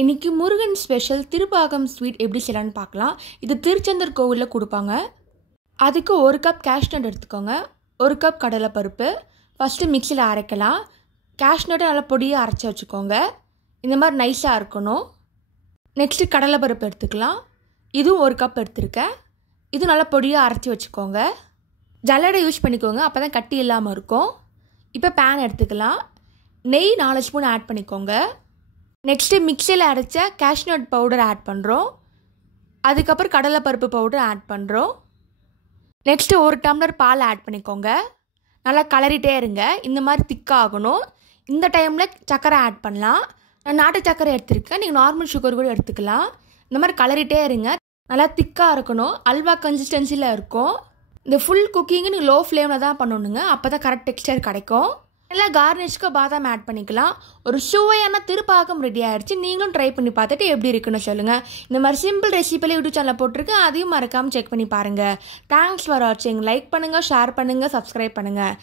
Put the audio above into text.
இன்னைக்கு Murugan special Thirupagam sweet எப்படி செய்யலான்னு பார்க்கலாம். இது திருச்செந்தூர் கோவிலில் கொடுப்பாங்க. அதுக்கு 1 கப் கேஷ்நட் எடுத்துக்கோங்க, 1 கப் கடலைப்பருப்பு. ஃபஸ்ட்டு மிக்சியில் அரைக்கலாம். கேஷ்நட்டை நல்லா பொடியாக அரைச்சி வச்சுக்கோங்க. இந்த மாதிரி நைஸாக இருக்கணும். நெக்ஸ்ட்டு கடலைப்பருப்பு எடுத்துக்கலாம். இதுவும் 1 கப் எடுத்துருக்கேன். இது நல்லா பொடியாக அரைச்சி வச்சுக்கோங்க. ஜல்லடை யூஸ் பண்ணிக்கோங்க, அப்போ தான் கட்டி இல்லாமல் இருக்கும். இப்போ பேன் எடுத்துக்கலாம். நெய் 4 ஸ்பூன் ஆட் பண்ணிக்கோங்க. நெக்ஸ்ட்டு மிக்சியில் அரைச்ச கேஷ்நட் பவுடர் ஆட் பண்ணுறோம். அதுக்கப்புறம் கடலைப்பருப்பு பவுடர் ஆட் பண்ணுறோம். நெக்ஸ்ட்டு 1 டம்ளர் பால் ஆட் பண்ணிக்கோங்க. நல்லா கலரிட்டே இருங்க. இந்த மாதிரி திக்காகணும். இந்த டைமில் சர்க்கரை ஆட் பண்ணலாம். நான் நாட்டு சர்க்கரை எடுத்துருக்கேன், நீங்கள் நார்மல் சுகர் கூட எடுத்துக்கலாம். இந்த மாதிரி கலரிட்டே இருங்க. நல்லா திக்காக இருக்கணும். அல்வா கன்சிஸ்டன்சியில் இருக்கும். இந்த ஃபுல் குக்கிங்கு நீங்கள் லோ ஃப்ளேமில் தான் பண்ணணுங்க, அப்போ தான் கரெக்ட் டெக்ஸ்டர் கிடைக்கும். நல்லா கார்னிஷ்க்கு பாதாம் ஆட் பண்ணிக்கலாம். ஒரு சுவையான திருப்பாகம் ரெடி ஆகிடுச்சு. நீங்களும் ட்ரை பண்ணி பார்த்துட்டு எப்படி இருக்குன்னு சொல்லுங்கள். இந்த மாதிரி சிம்பிள் ரெசிபியில் யூடியூப் சேனலில் போட்டிருக்கேன், அதையும் மறக்காமல் செக் பண்ணி பாருங்கள். தேங்க்ஸ் ஃபார் வாட்சிங். லைக் பண்ணுங்கள், ஷேர் பண்ணுங்கள், சப்ஸ்கிரைப் பண்ணுங்கள்.